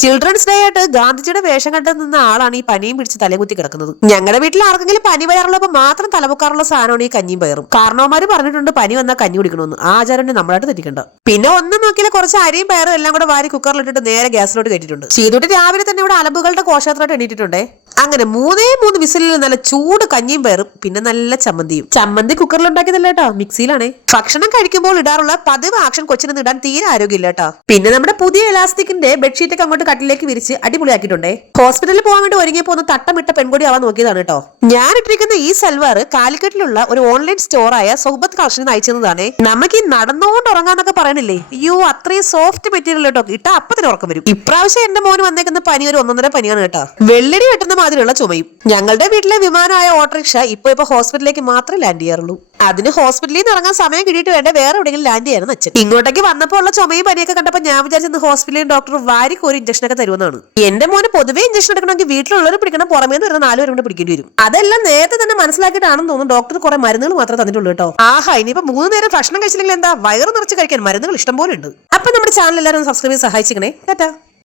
Children's day ആയിട്ട് ഗാന്ധിജിയുടെ വേഷം കണ്ടു നിന്ന ആളാണ് ഈ പനിയും പിടിച്ച് തലകുത്തി കിടക്കുന്നത്. ഞങ്ങളുടെ വീട്ടിൽ ആർക്കെങ്കിലും പനി പയറുള്ളപ്പോൾ മാത്രം തലമുക്കാറുള്ള സാധനമാണ് ഈ കഞ്ഞിയും പയറും. കാരണവന്മാര് പറഞ്ഞിട്ടുണ്ട് പനി വന്നാൽ കഞ്ഞി കുടിക്കണമെന്ന്. ആ ആചാരം നമ്മളായിട്ട് തെറ്റിക്കണ്ട. പിന്നെ ഒന്നും നോക്കിയാൽ കുറച്ച് അരിയും പയറും എല്ലാം കൂടെ വാരി കുക്കറിലിട്ടിട്ട് നേരെ ഗ്യാസിലോട്ട് കയറ്റിട്ടുണ്ട്. ചെയ്തിട്ട് രാവിലെ തന്നെ ഇവിടെ അലമ്പുകളുടെ കോശാത്രമായിട്ട് എണീറ്റിട്ടുണ്ടേ. അങ്ങനെ മൂന്ന് വിസിലിൽ നല്ല ചൂട് കഞ്ഞിയും പയറും പിന്നെ നല്ല ചമ്മന്തിയും. ചമ്മന്തി കുക്കറിൽ ഉണ്ടാക്കിയതല്ല കേട്ടോ, മിക്സിയിലാണേ. ഭക്ഷണം കഴിക്കുമ്പോൾ ഇടാറുള്ള പതിവ് ആക്ഷൻ കൊച്ചിന് ഇടാൻ തീരെ ആരോഗ്യമില്ല കേട്ടോ. പിന്നെ നമ്മുടെ പുതിയ എലാസ്റ്റിക്കിന്റെ ബെഡ്ഷീറ്റ് ഒക്കെ അങ്ങോട്ട് കട്ടിലേക്ക് വിരിച്ച് അടിപൊളിയാക്കിയിട്ടുണ്ടേ. ഹോസ്പിറ്റലിൽ പോകാൻ വേണ്ടി ഒരുങ്ങിയപ്പോ ഒന്ന് തട്ടമിട്ട പെൺകൊടി ആവാൻ നോക്കിയതാണ് കേട്ടോ. ഞാൻ ഇട്ടിരിക്കുന്ന ഈ സൽവാർ കാലിക്കറ്റിലുള്ള ഒരു ഓൺലൈൻ സ്റ്റോറായ സൗബത്ത് കളക്ഷനിൽ അയച്ചതാണ്. നമുക്ക് ഈ നടന്നുകൊണ്ട് ഉറങ്ങാന്നൊക്കെ പറയണില്ലേ, അയ്യോ അത്രയും സോഫ്റ്റ് മെറ്റീരിയൽ കേട്ടോ. ഇട്ട അപ്പത്തിന് ഉറക്കം വരും. ഇപ്രാവശ്യം എന്റെ മോന് വന്നേക്കുന്ന പനി ഒരു 1.5 പനിയാണ് കേട്ടോ. വെള്ളരി വെട്ടുന്ന മാതിരിയുള്ള ചുമയും. ഞങ്ങളുടെ വീട്ടിലെ വിമാനമായ ഓട്ടോറിക്ഷ ഇപ്പൊ ഹോസ്പിറ്റലിലേക്ക് മാത്രമേ ലാൻഡ് ചെയ്യാറുള്ളൂ. അതിന് ഹോസ്പിറ്റലിൽ നിന്ന് ഇറങ്ങാൻ സമയം കിട്ടിയിട്ട് വേണ്ട വേറെ എവിടെയെങ്കിലും ലാൻഡ് ചെയ്യാനും അച്ഛൻ. ഇങ്ങോട്ടേക്ക് വന്നപ്പോൾ ഉള്ള ചുമയും പനിയൊക്കെ കണ്ടപ്പോൾ ഞാൻ വിചാരിച്ചത് ഹോസ്പിറ്റലിൽ ഡോക്ടർ വാരിക്ക് ഒരു ഇഞ്ചക്ഷൻ ഒക്കെ തരുമെന്നാണ്. എന്റെ മോന് പൊതുവെ ഇഞ്ചക്ഷൻ എടുക്കണമെങ്കിൽ വീട്ടിലുള്ളവർ പിടിക്കണം, പുറമേ നിന്ന് വരുന്ന 4 പേരും കൂടെ പിടിക്കേണ്ടി വരും. അതെല്ലാം നേരത്തെ തന്നെ മനസ്സിലാക്കിയിട്ടാണെന്ന് തോന്നുന്നു ഡോക്ടർ കുറെ മരുന്നുകൾ മാത്രമേ തന്നിട്ടുള്ളൂ കേട്ടോ. ആഹാ, ഇനിയിപ്പോ 3 നേരം ഭക്ഷണം കഴിച്ചില്ലെങ്കിൽ എന്താ, വയറ് നിറച്ച് കഴിക്കാൻ മരുന്നുകൾ ഇഷ്ടം പോലെ ഉണ്ട്. അപ്പൊ നമ്മുടെ ചാനൽ എല്ലാവരും സബ്സ്ക്രൈബ് ചെയ്ത് സഹായിച്ചിരിക്കണേ. ടാറ്റാ.